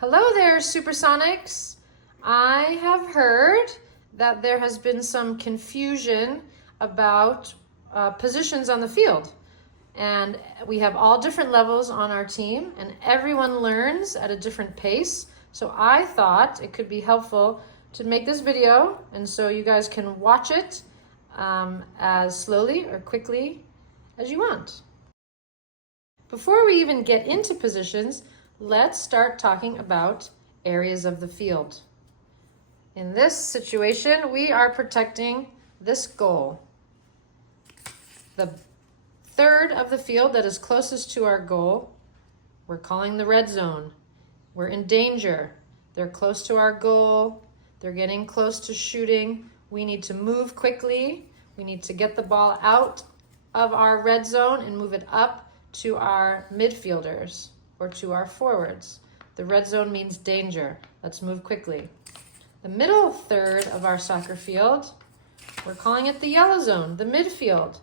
Hello there, Supersonics. I have heard that there has been some confusion about positions on the field. And we have all different levels on our team, and everyone learns at a different pace. So I thought it could be helpful to make this video, and so you guys can watch it as slowly or quickly as you want. Before we even get into positions, let's start talking about areas of the field. In this situation, we are protecting this goal. The third of the field that is closest to our goal, we're calling the red zone. We're in danger. They're close to our goal. They're getting close to shooting. We need to move quickly. We need to get the ball out of our red zone and move it up to our midfielders or to our forwards. The red zone means danger. Let's move quickly. The middle third of our soccer field, we're calling it the yellow zone, the midfield.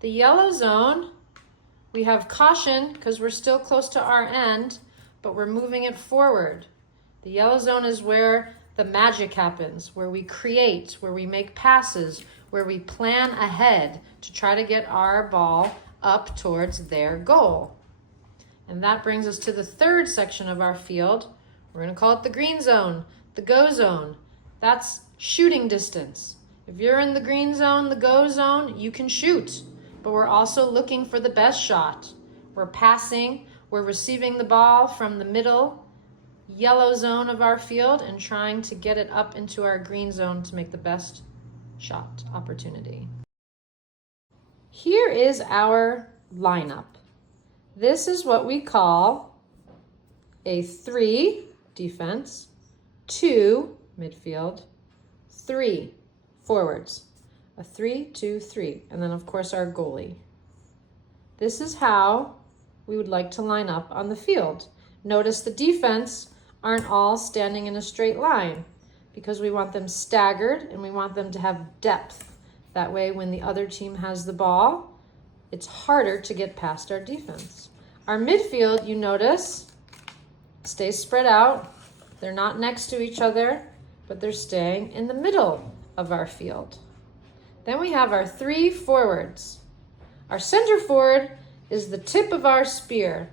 The yellow zone, we have caution because we're still close to our end, but we're moving it forward. The yellow zone is where the magic happens, where we create, where we make passes, where we plan ahead to try to get our ball up towards their goal. And that brings us to the third section of our field. We're going to call it the green zone, the go zone. That's shooting distance. If you're in the green zone, the go zone, you can shoot. But we're also looking for the best shot. We're passing, we're receiving the ball from the middle yellow zone of our field and trying to get it up into our green zone to make the best shot opportunity. Here is our lineup. This is what we call a 3 defense, 2 midfield, 3 forwards. A 3-2-3, and then of course our goalie. This is how we would like to line up on the field. Notice the defense aren't all standing in a straight line because we want them staggered and we want them to have depth. That way when the other team has the ball, it's harder to get past our defense. Our midfield, you notice, stays spread out. They're not next to each other, but they're staying in the middle of our field. Then we have our 3 forwards. Our center forward is the tip of our spear.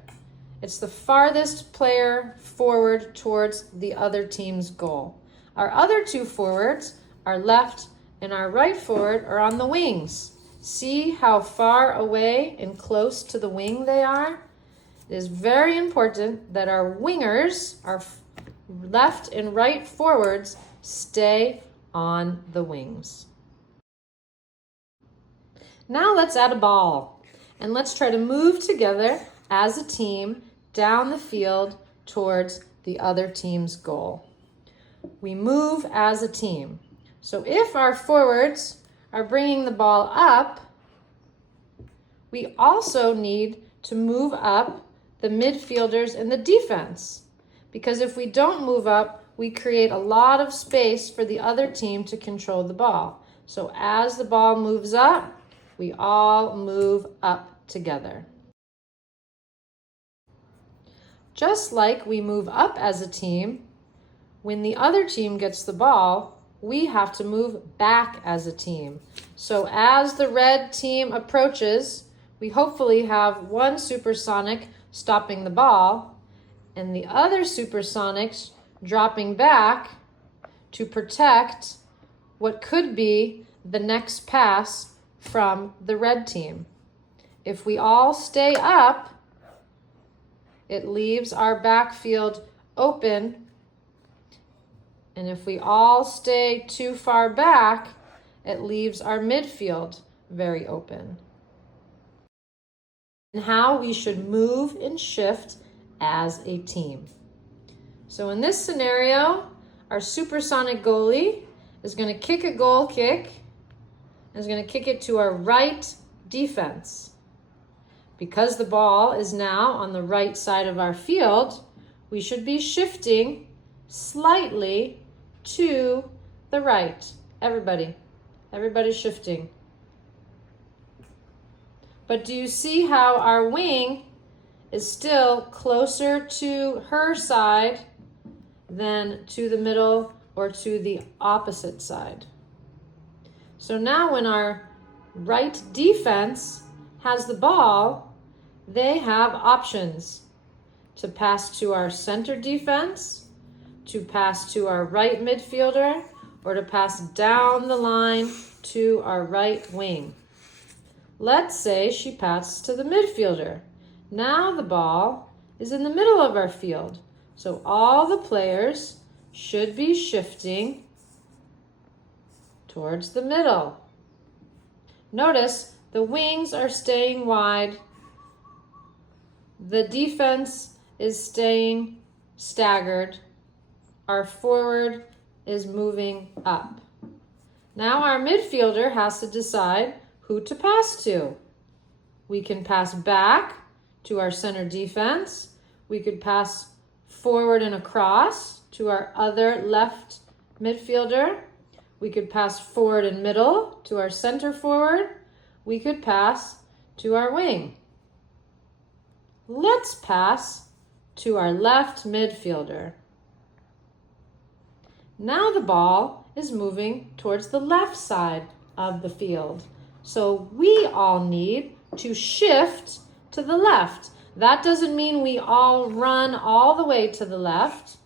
It's the farthest player forward towards the other team's goal. Our other 2 forwards, our left and our right forward, are on the wings. See how far away and close to the wing they are? It is very important that our wingers, our left and right forwards, stay on the wings. Now let's add a ball and let's try to move together as a team down the field towards the other team's goal. We move as a team. So if our forwards are bringing the ball up, we also need to move up the midfielders and the defense. Because if we don't move up, we create a lot of space for the other team to control the ball. So as the ball moves up, we all move up together. Just like we move up as a team, when the other team gets the ball, we have to move back as a team. So as the red team approaches, we hopefully have one supersonic stopping the ball and the other supersonics dropping back to protect what could be the next pass from the red team. If we all stay up, it leaves our backfield open. And if we all stay too far back, it leaves our midfield very open. And how we should move and shift as a team. So in this scenario, our supersonic goalie is going to kick a goal kick and is going to kick it to our right defense. Because the ball is now on the right side of our field, we should be shifting slightly to the right. Everybody's shifting. But do you see how our wing is still closer to her side then to the middle or to the opposite side. So now when our right defense has the ball, they have options to pass to our center defense, to pass to our right midfielder, or to pass down the line to our right wing. Let's say she passes to the midfielder. Now the ball is in the middle of our field. So all the players should be shifting towards the middle. Notice the wings are staying wide. The defense is staying staggered. Our forward is moving up. Now our midfielder has to decide who to pass to. We can pass back to our center defense. We could pass forward and across to our other left midfielder. We could pass forward and middle to our center forward. We could pass to our wing. Let's pass to our left midfielder. Now the ball is moving towards the left side of the field. So we all need to shift to the left. That doesn't mean we all run all the way to the left.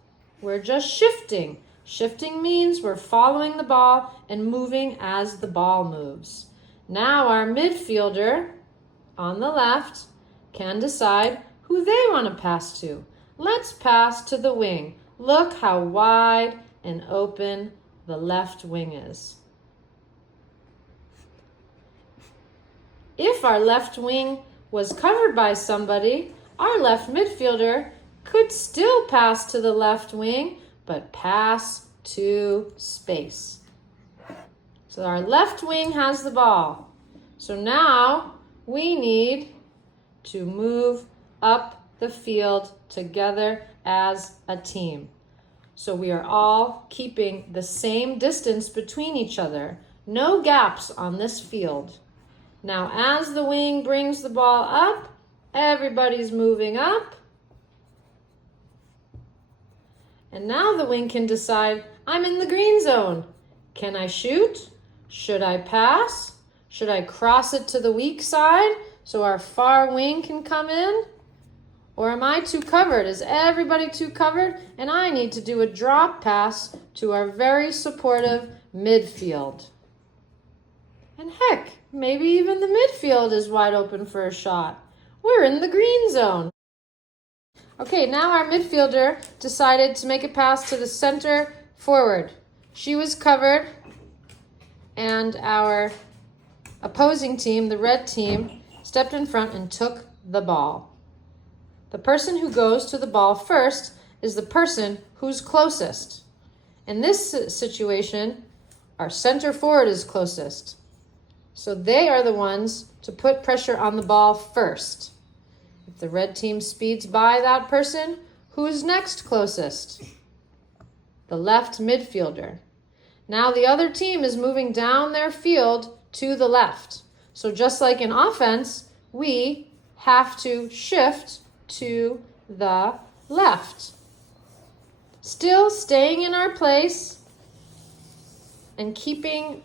We're just shifting. Shifting means we're following the ball and moving as the ball moves. Now our midfielder on the left can decide who they want to pass to. Let's pass to the wing. Look how wide and open the left wing is. If our left wing was covered by somebody, our left midfielder could still pass to the left wing, but pass to space. So our left wing has the ball. So now we need to move up the field together as a team. So we are all keeping the same distance between each other. No gaps on this field. Now, as the wing brings the ball up, everybody's moving up. And now the wing can decide, I'm in the green zone. Can I shoot? Should I pass? Should I cross it to the weak side so our far wing can come in? Or am I too covered? Is everybody too covered? And I need to do a drop pass to our very supportive midfield. And heck, maybe even the midfield is wide open for a shot. We're in the green zone. Okay, now our midfielder decided to make a pass to the center forward. She was covered, and our opposing team, the red team, stepped in front and took the ball. The person who goes to the ball first is the person who's closest. In this situation, our center forward is closest. So they are the ones to put pressure on the ball first. If the red team speeds by that person, who's next closest? The left midfielder. Now the other team is moving down their field to the left. So just like in offense, we have to shift to the left. Still staying in our place and keeping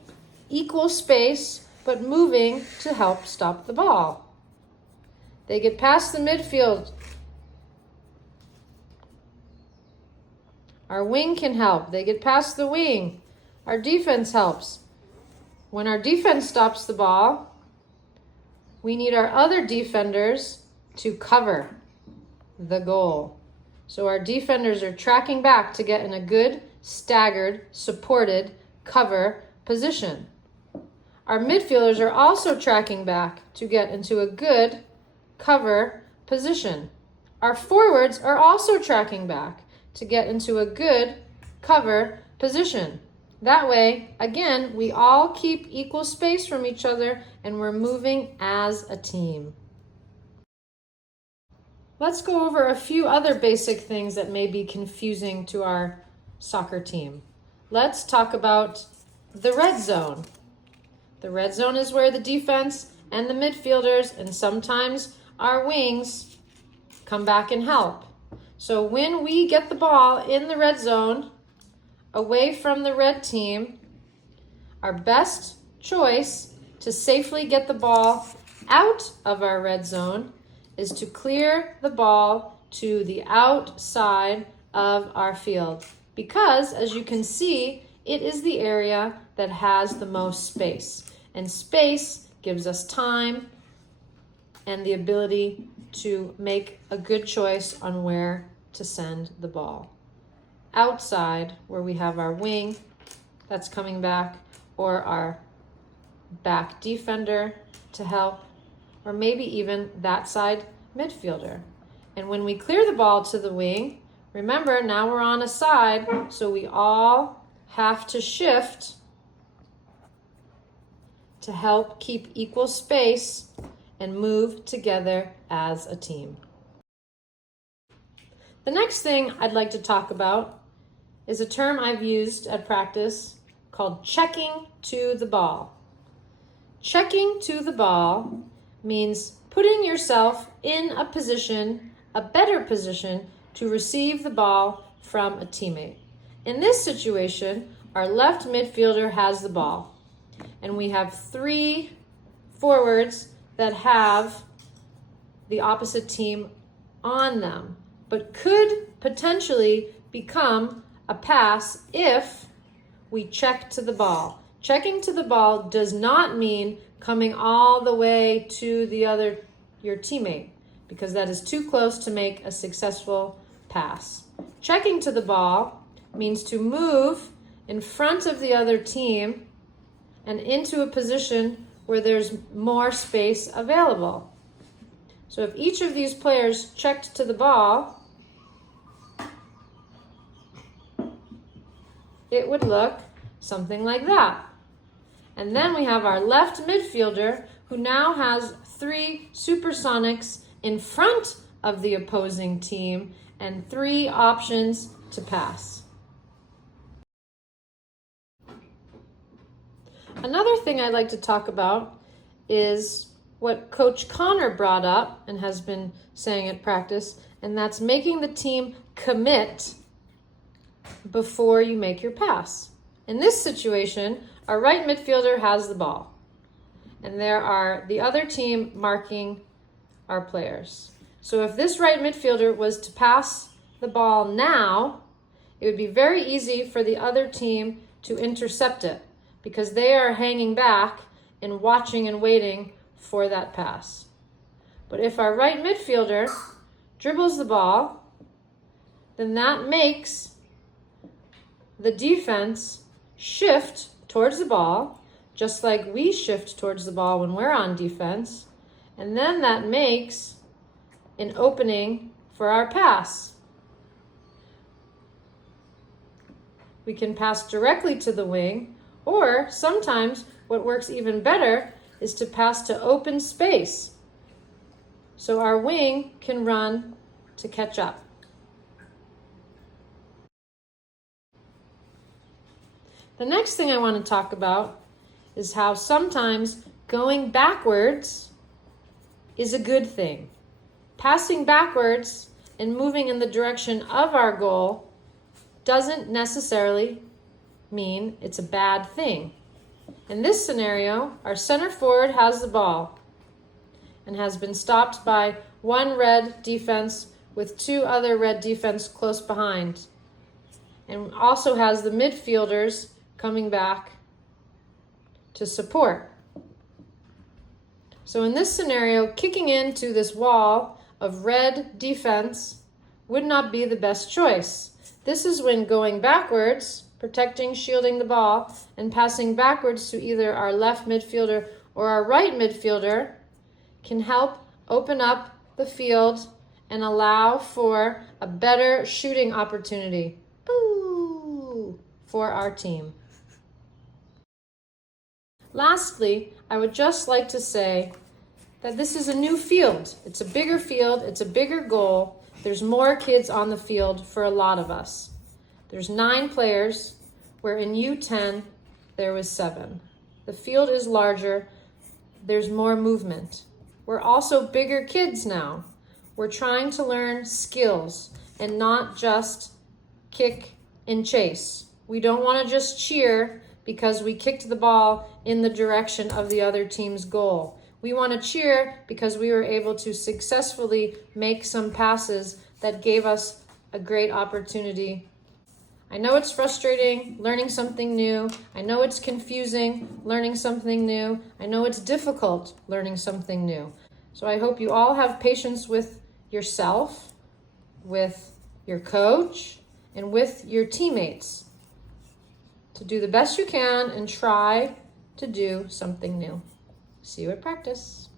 equal space, but moving to help stop the ball. They get past the midfield. Our wing can help. They get past the wing. Our defense helps. When our defense stops the ball, we need our other defenders to cover the goal. So our defenders are tracking back to get in a good, staggered, supported cover position. Our midfielders are also tracking back to get into a good cover position. Our forwards are also tracking back to get into a good cover position. That way, again, we all keep equal space from each other and we're moving as a team. Let's go over a few other basic things that may be confusing to our soccer team. Let's talk about the red zone. The red zone is where the defense and the midfielders and sometimes our wings come back and help. So when we get the ball in the red zone, away from the red team, our best choice to safely get the ball out of our red zone is to clear the ball to the outside of our field. Because, as you can see, it is the area that has the most space. And space gives us time and the ability to make a good choice on where to send the ball. Outside, where we have our wing that's coming back, or our back defender to help, or maybe even that side midfielder. And when we clear the ball to the wing, remember, now we're on a side, so we all have to shift to help keep equal space and move together as a team. The next thing I'd like to talk about is a term I've used at practice called checking to the ball. Checking to the ball means putting yourself in a position, a better position, to receive the ball from a teammate. In this situation, our left midfielder has the ball, and we have 3 forwards that have the opposite team on them, but could potentially become a pass if we check to the ball. Checking to the ball does not mean coming all the way to your teammate, because that is too close to make a successful pass. Checking to the ball means to move in front of the other team and into a position where there's more space available. So if each of these players checked to the ball, it would look something like that. And then we have our left midfielder, who now has 3 Supersonics in front of the opposing team and 3 options to pass. Another thing I'd like to talk about is what Coach Connor brought up and has been saying at practice, and that's making the team commit before you make your pass. In this situation, our right midfielder has the ball, and there are the other team marking our players. So if this right midfielder was to pass the ball now, it would be very easy for the other team to intercept it, because they are hanging back and watching and waiting for that pass. But if our right midfielder dribbles the ball, then that makes the defense shift towards the ball, just like we shift towards the ball when we're on defense, and then that makes an opening for our pass. We can pass directly to the wing, or sometimes what works even better is to pass to open space, so our wing can run to catch up. The next thing I want to talk about is how sometimes going backwards is a good thing. Passing backwards and moving in the direction of our goal doesn't necessarily mean it's a bad thing. In this scenario, our center forward has the ball and has been stopped by 1 red defense with 2 other red defense close behind, and also has the midfielders coming back to support. So in this scenario, kicking into this wall of red defense would not be the best choice. This is when going backwards, protecting, shielding the ball, and passing backwards to either our left midfielder or our right midfielder can help open up the field and allow for a better shooting opportunity for our team. Lastly, I would just like to say that this is a new field. It's a bigger field, it's a bigger goal. There's more kids on the field for a lot of us. There's 9 players, where in U10 there was 7. The field is larger, there's more movement. We're also bigger kids now. We're trying to learn skills, and not just kick and chase. We don't want to just cheer because we kicked the ball in the direction of the other team's goal. We want to cheer because we were able to successfully make some passes that gave us a great opportunity. I know it's frustrating learning something new. I know it's confusing learning something new. I know it's difficult learning something new. So I hope you all have patience with yourself, with your coach, and with your teammates to do the best you can and try to do something new. See you at practice.